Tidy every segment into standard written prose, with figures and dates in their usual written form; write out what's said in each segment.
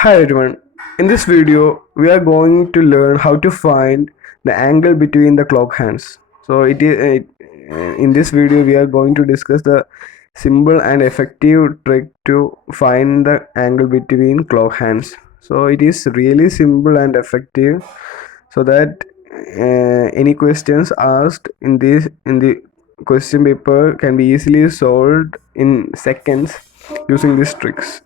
Hi everyone. In this video, we are going to learn how to find the angle between the clock hands. So in this video we are going to discuss the simple and effective trick to find the angle between clock hands. So it is really simple and effective so that any questions asked in the question paper can be easily solved in seconds using these tricks.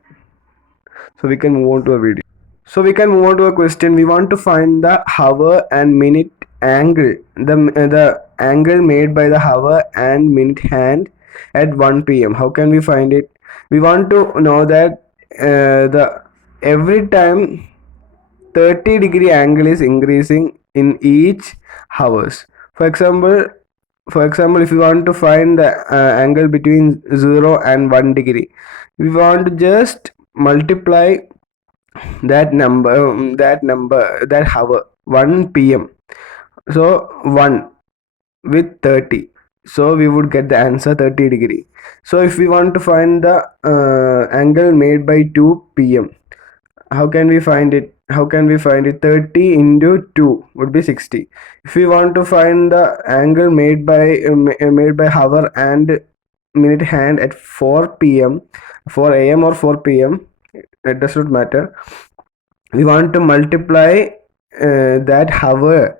So we can move on to a video. So we can move on to a question. We want to find the hour and minute angle, the angle made by the hour and minute hand at 1 p.m. How can we find it? We want to know that the every time 30-degree angle is increasing in each hours. For example, if you want to find the angle between 0 and 1 degree, we want to just multiply that hour 1 p.m. So 1 with 30, so we would get the answer 30 degree. So if we want to find the angle made by 2 p.m, how can we find it? 30 into 2 would be 60. If we want to find the angle made by hour and minute hand at 4 p.m, 4 a.m or 4 p.m, it does not matter. We want to multiply that hour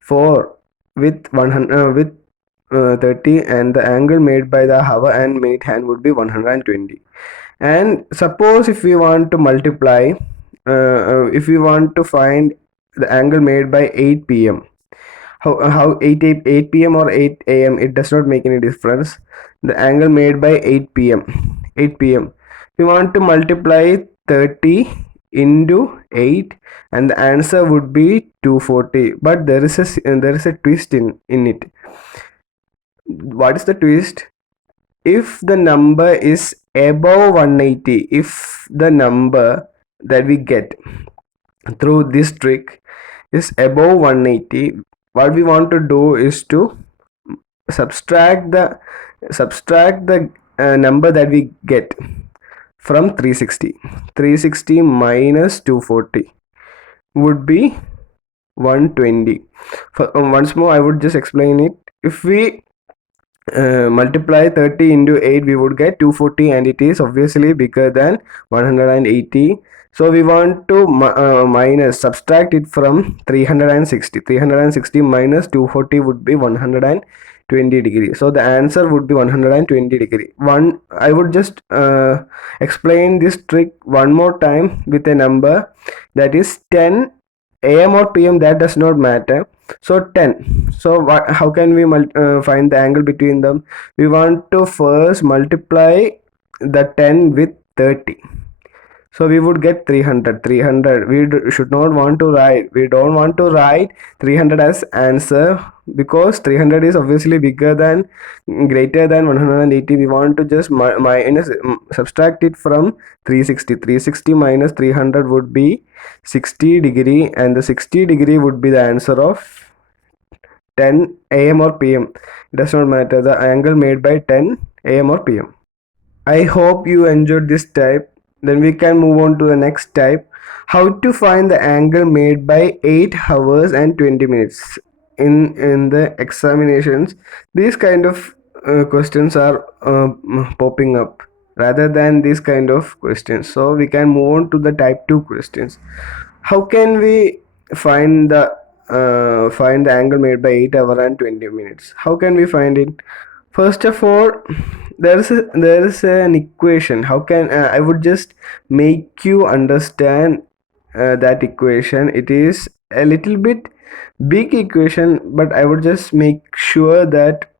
4 with 100 with 30, and the angle made by the hour and minute hand would be 120. And suppose if we want to multiply if we want to find the angle made by 8 p.m, how 8 p.m or 8 a.m, it does not make any difference. The angle made by 8 p.m, we want to multiply 30 into 8, and the answer would be 240. But there is a twist in it. What is the twist? If the number is above 180, if the number that we get through this trick is above 180, what we want to do is to subtract the number that we get from 360. 360 minus 240 would be 120. Once more I would just explain it. If we multiply 30 into 8, we would get 240, and it is obviously bigger than 180. So we want to subtract it from 360. 360 minus 240 would be 120 degree. So the answer would be 120 degree. I would just explain this trick one more time with a number, that is 10 am or pm, that does not matter. So 10. So how can we find the angle between them? We want to first multiply the 10 with 30, so we would get 300. We should not want to write, we don't want to write 300 as answer, because 300 is obviously greater than 180. We want to just subtract it from 360. 360 minus 300 would be 60 degree, and the 60 degree would be the answer of 10 am or pm. It does not matter, the angle made by 10 am or pm. I hope you enjoyed this type. Then we can move on to the next type. How to find the angle made by 8 hours and 20 minutes. In the examinations, these kind of questions are popping up rather than these kind of questions. So we can move on to the type 2 questions. How can we find the angle made by 8 hours and 20 minutes? How can we find it? First of all, there is an equation. How can I would just make you understand that equation. It is a little bit big equation, but I would just make sure that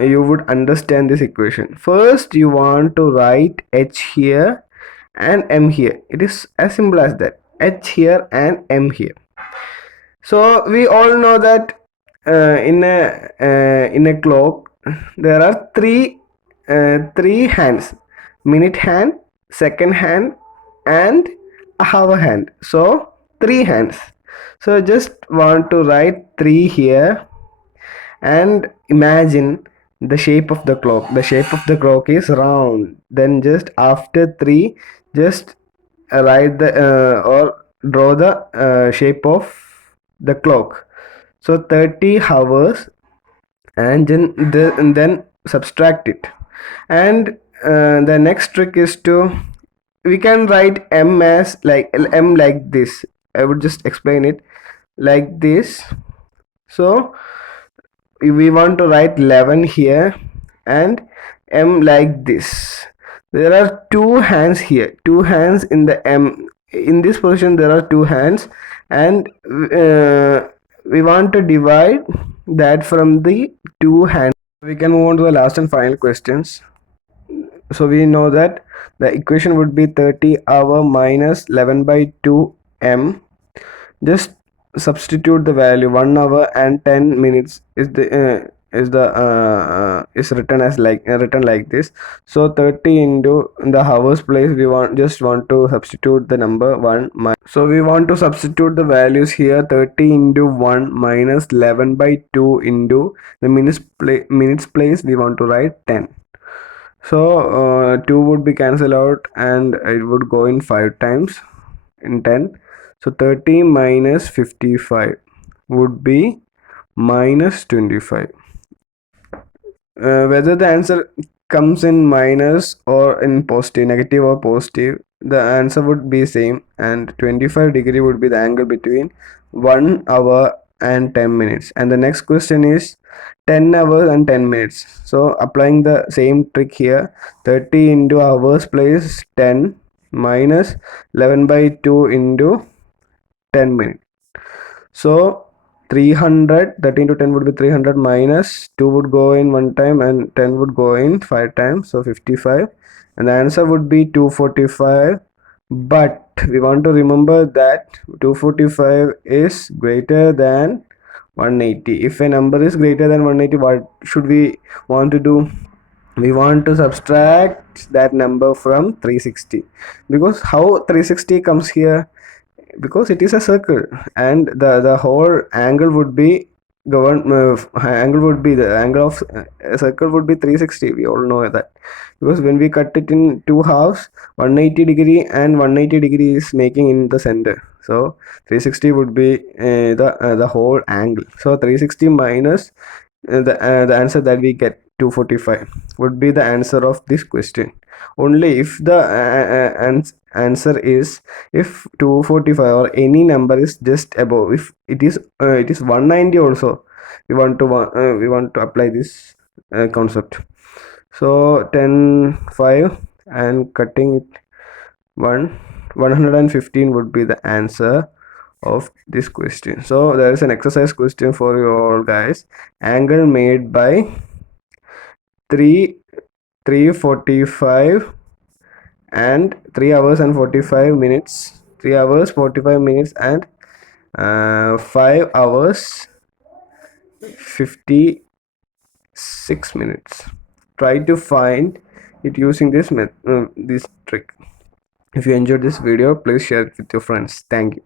you would understand this equation. First, you want to write h here and m here. It is as simple as that. H here and m here. So we all know that in a clock there are three hands: minute hand, second hand, and a hour hand. So 3 hands. So just want to write 3 here, and imagine the shape of the clock. The shape of the clock is round. Then just after 3, just write the or draw the shape of the clock. So 30 hours, and then subtract it. And the next trick is to, we can write m as like m like this. I would just explain it like this. So we want to write 11 here, and m like this. There are two hands here, two hands in the m. In this position there are two hands, and we want to divide that from the two hands. We can move on to the last and final questions. So we know that the equation would be 30 hour minus 11 by 2 m. Just substitute the value. 1 hour and 10 minutes is written as like written like this. So 30 into the hours place, we want to substitute the number 1 so we want to substitute the values here. 30 into 1 minus 11 by 2 into the minutes place, we want to write 10. So 2 would be cancelled out, and it would go in 5 times in 10. So 30 minus 55 would be minus 25. Whether the answer comes in minus or in positive, negative or positive, the answer would be same, and 25 degree would be the angle between 1 hour and 10 minutes. And the next question is 10 hours and 10 minutes. So applying the same trick here, 30 into hours place 10 minus 11 by 2 into 10 minutes. So 300, 13 to 10 would be 300, minus 2 would go in one time and 10 would go in 5 times, so 55. And the answer would be 245. But we want to remember that 245 is greater than 180. If a number is greater than 180, what should we want to do? We want to subtract that number from 360. Because how 360 comes here? Because it is a circle, and the whole angle would be angle would be, the angle of a circle would be 360. We all know that, because when we cut it in two halves, 180 degree and 180 degree is making in the center. So 360 would be the whole angle. So 360 minus the answer that we get, 245, would be the answer of this question. Only if the answer is, if 245 or any number is just above, if it is 190 also, we want to apply this concept. So 10 5 and cutting it 115 would be the answer of this question. So there is an exercise question for you all guys. Angle made by 345 and 3 hours and 45 minutes, 3 hours 45 minutes, and 5 hours 56 minutes. Try to find it using this trick. If you enjoyed this video, please share it with your friends. Thank you.